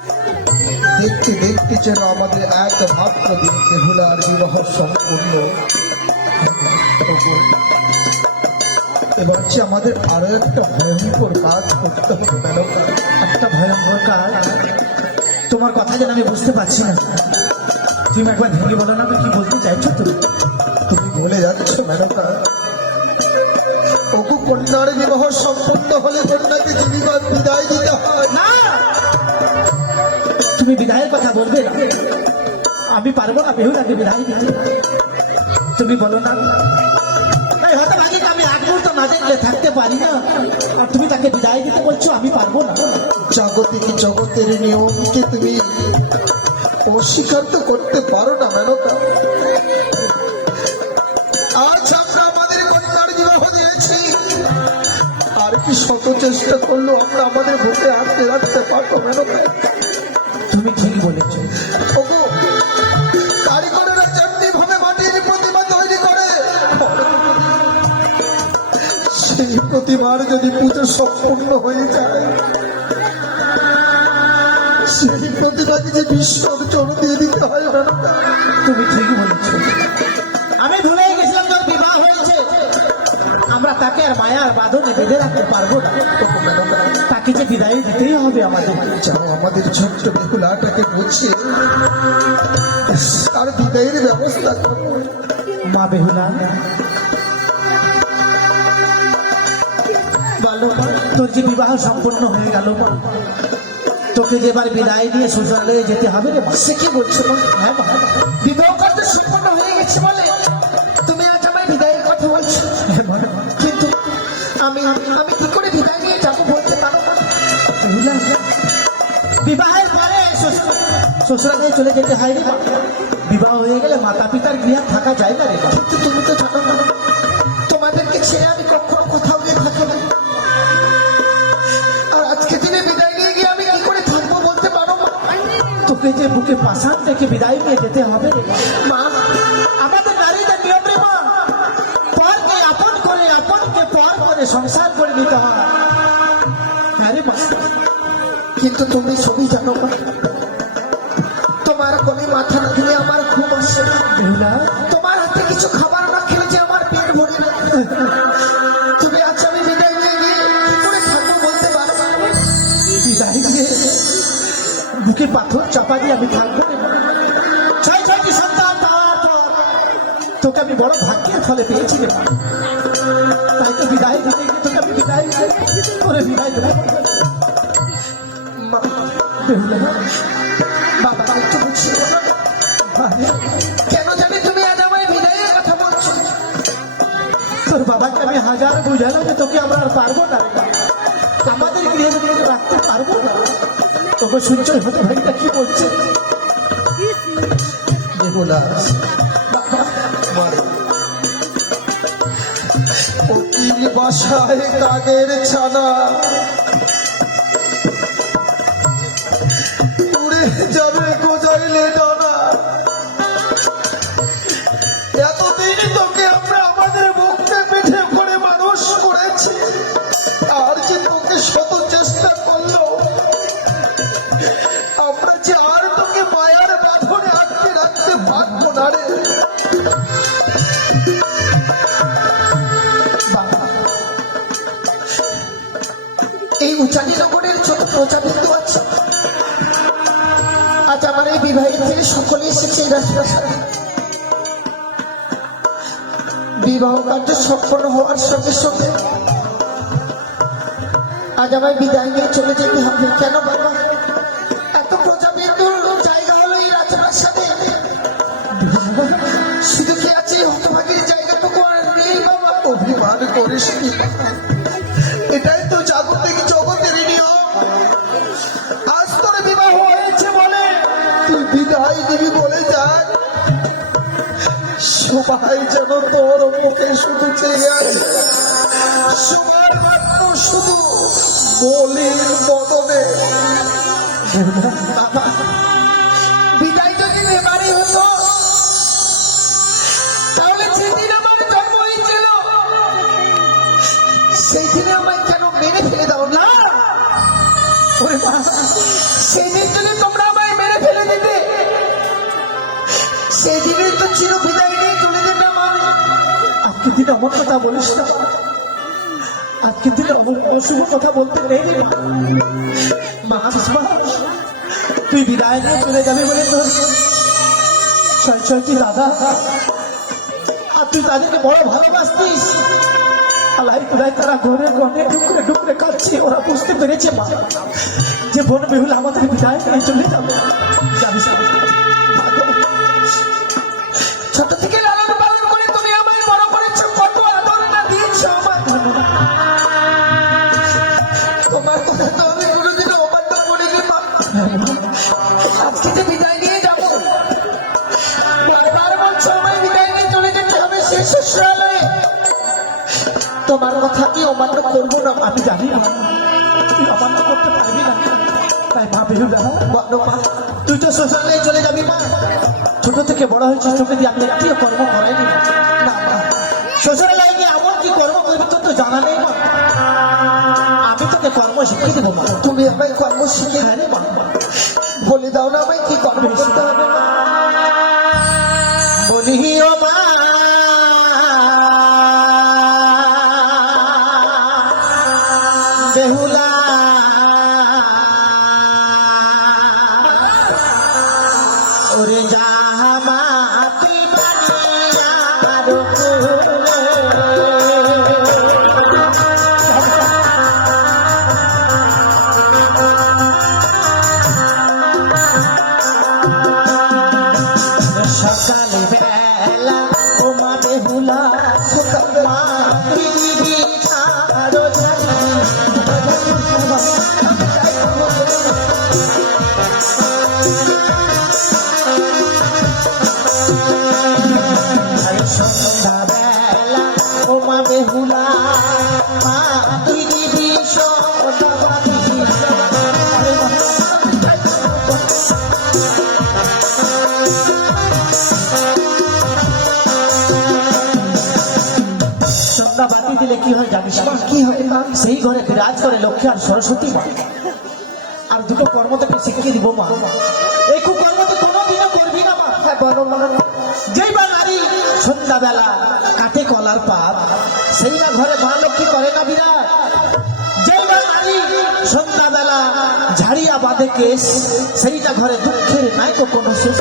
দেখতে দেখতে যেন আমাদের এক মাত্র দিন বেহুলার বিবাহ সম্পূর্ণ এবার আমাদের আরও একটা ভয়ঙ্কর কাজ করতে হবে ম্যাডাম একটা ভয়ঙ্কর কাজ? তোমার কথা যেন আমি বুঝতে পারছি না। তুমি একবার ভেঙে বলো না কি বলতে চাইছো তুমি? তুমি বলে যাচ্ছ মেনকা ওকু কন্যার বিবাহ সম্পূর্ণ হলে কন্যাকে জীবিকা বলবে আমি পারব না বেহুলাকে বিদায় দিতে। তুমি বলো না। আমি এক মুহূর্ত না দেখলে থাকতে পারি না। তুমি তাকে বিদায় দিতে বলছো, আমি পারব না। জাগতিক জগতের নিয়মকে তুমি অস্বীকার তো করতে পারো না দিয়েছি। আর কি শত চেষ্টা করল আমরা আমাদের বুকে আটকে রাখতে পারব, মেনকা? তুমি ঠিক বলেছ কারিগরেরা যেমনি ভাবে মাটির প্রতিমা তৈরি করে, সেই প্রতিমার যদি পুজো সম্পূর্ণ হয়ে যায়, সেই প্রতিমাকে যে বিসর্জন দিয়ে দিতে হয় তুমি ঠিক বলেছ। আমি ভুলে গেছিলাম তোর বিবাহ হয়েছে। আমরা তাকে আর মায়ার বাঁধনে বেঁধে রাখতে পারব না। যে বিদায় দিতেই হবে আমাদের যাও আমাদের ছোট্ট বেহুলাটাকে বুঝিয়ে তার বিদায়ের ব্যবস্থা করো মা বেহুলা বলো তোর যে বিবাহ সম্পন্ন হয়ে গেল মা তোকে যে এবার বিদায় দিয়ে শ্বশুরালয়ে যেতে হবে রে। সে কি বলছো? হ্যাঁ শ্বশুরালয়ে চলে যেতে হয় রে বিবাহ হয়ে গেলে মাতা পিতার গৃহে থাকা যায় না রে তুমি তো থাকো না। তোমাদেরকে ছেড়ে আমি কখনো কোথাও গিয়ে থাকি না। আর আজকে দিনে বিদায় নিয়ে গিয়ে আমি কি করে থাকব বলতে পারো তোকে যে বুকে পাশান থেকে বিদায় নিয়ে যেতে হবে রে মা, আমাদের নারীদের নিয়ম রে মা। পরকে আপন করে, আপনকে পর করে সংসার করে নিতে হয়। আরে মা। কিন্তু তুমি সবই জানো তোমার কিছু খাবার না খেলে আমার তুমি আজ আমি পাথর চাপা দিয়ে আমি থাকব। ছয় ছয়টি সন্তান তোকে আমি বড় ভাগ্যের ফলে পেয়েছি তাই তো বিদায় তোকে আমি বিদায় করে বিদায় দিলাম মা বাবা, একটু বুঝিয়ে বলো। না। হাজার বুঝালাম যে তোকে আমরা আর পারব না আমাদের গৃহে রাখতে পারব না, তোকে সূর্যই হতে ভাইটা কি বলছে? বাসায় কাগের ছানা আর যে তোকে শত চেষ্টা করল, আমরা যে আর তোকে মায়ার বাঁধনে আটকে রাখতে পারব না রে। এই উচানি নগরের ছোট প্রজাবিন্দু আছে, আজ আমার এই বিবাহিত সকলে এসেছে এই বিবাহ কার্য সম্পন্ন হওয়ার সঙ্গে সঙ্গে আজ আমায় বিদায় নিয়ে চলে যেতে হবে। কেন বাবা? এত প্রজাবিন্দুর জায়গা হলো এই রাজপ্রাসাদে শুধু কি আছে হতভাগীর জায়গাটুকু আর নেই বাবা? অভিমান করিস। এটাই তো জাগতিক জগতের নিয়ম। আজ তোর বিবাহ হয়েছে বলে তুই বিদায় দিবি বলে যাক সবাই যেন তোর মুখে শুধু চেয়ে আছে। সবার মাত্র শুধু বলির বদলে। বিদায় যদি এবারে হতো। তাহলে সেদিন আমার জন্ম হয়েছিল। সেই দিনে আমায় কেন মেরে ফেলে দাও না? সেদিন যদি তোমরা আমায় মেরে ফেলে দিতে সেদিনে তো চির বিদায় নেই চলে যেতাম আর দিন আমার কথা বলিস না আজকে দিন অশুভ কথা বলতে নেই। মা তুই বিদায় নিয়ে চলে যাবি বলে তোর ছয় ছয়টি দাদা। আর তুই তাদেরকে বড় ভালোবাসতিস। আলাই তুলাই তারা ঘরে ঘরে ডুকরে ডুকরে কাঁদছে ওরা বুঝতে পেরেছে মা। যে বোন বেহুল আমাদের বিদায় নিয়ে চলে যাবে, যাবি। তোমার কথা কি অমান্য করব না। আমি জানি না। তুই অমান্য করতে পারবি না। তাই মা বেহুলা তুই তো শ্বশুরালয়ে চলে যাবি, মা। ছোট থেকে বড় হয়েছিস, তোকে দিয়ে আমি একটিও কর্ম করাইনি। না না শ্বশুরালয়ে এমন কি কর্ম করবি, তোর তো জানা নেই, মা। আমি তোকে কর্ম শিখিয়ে দেবো তুমি আমায় কর্ম শিখে হ্যাঁ মা। বলে দাও না আমায় কি কর্ম করতে হবে, মা। বলি, ও মা বেহুলা ওরে বানিয়া সকাল বেলা ও মা বেহুলা বাতি কি হয় জানিস মা? কি হবে মা? সেই ঘরে বিরাজ করে লক্ষ্মী আর সরস্বতী মা। আর দুটো কর্ম তোকে শিখিয়ে দিব মা। এই কুকর্ম তুই কোনোদিনও করবি না মা। হ্যাঁ বলো মা যেই বা নারী সন্ধ্যাবেলা কাটে কলার পাত সেই না ঘরে মা লক্ষ্মী করে না বিরাট। যেই বা নারী সন্ধ্যাবেলা ঝাড়িয়া বাঁধে কেস সেইটা ঘরে দুঃখের নাই কোনো শেষ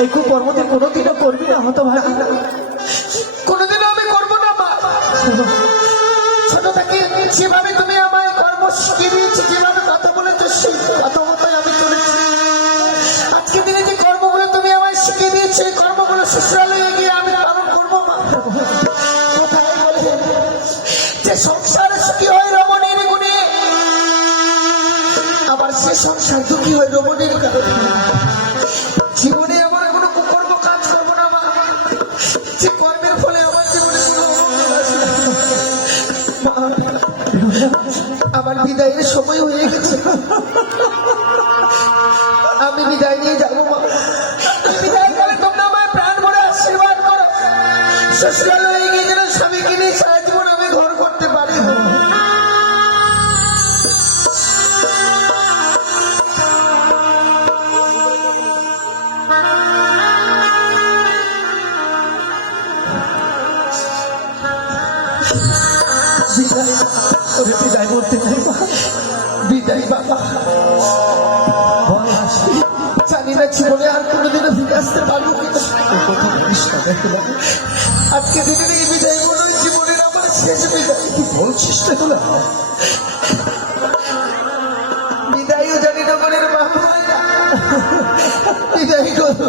এই কুকর্ম কোনোদিনও করবি না হতো ভাই কোনোদিনও আমি করব না মা ছোট থেকে যেভাবে তুমি আমায় কর্ম শিখিয়ে দিয়েছি, যেভাবে কথা বলেছ, সেই কথা মতোই আমি চলেছি আজকে দিনে যে কর্মগুলো তুমি আমায় শিখিয়ে দিয়েছি কর্মগুলো শ্বশুরালয়ে গিয়ে আমি পালন করব কোথায় বলে? যে সংসারে সুখী হয় রমণীর গুণে, আবার সে সংসার দুঃখী হয় রমণীর কারণে। জীবনে আমার বিদায়ের সময় হয়ে গেছে। আমি বিদায় নিয়ে যাব মা। বিদায় করে তোমরা আমার প্রাণ ভরে আশীর্বাদ করো। আজকে দিদি এই বিদায় হয় জীবনের আমার শেষ বিদায়। বলছিস তো তোলা বিদায়ও জানি না মনের হয় বিদায় করো।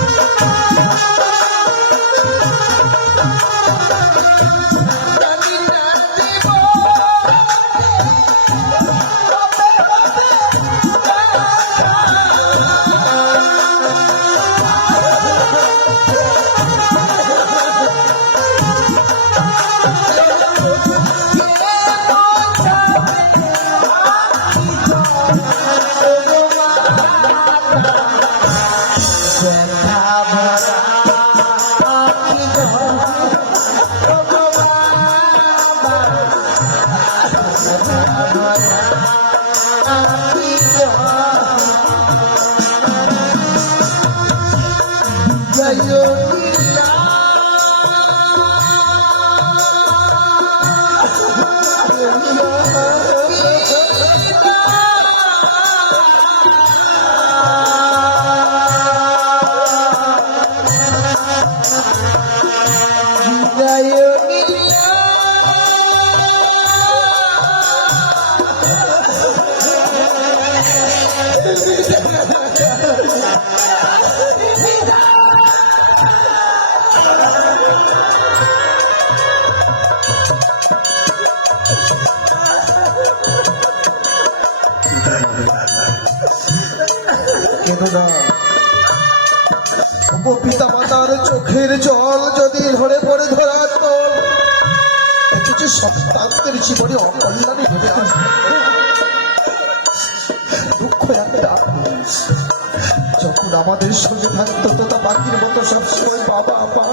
কেন না ও পিতা মাতার চোখের জল যদি ধরে পড়ে ধরা তো কিছু সন্তানদের জীবনে অকল্যাণী ঘটে আসবে দুঃখ একটা। যখন আমাদের সঙ্গে থাকতো তো তা বাকির মতো সবসময় বাবা, মা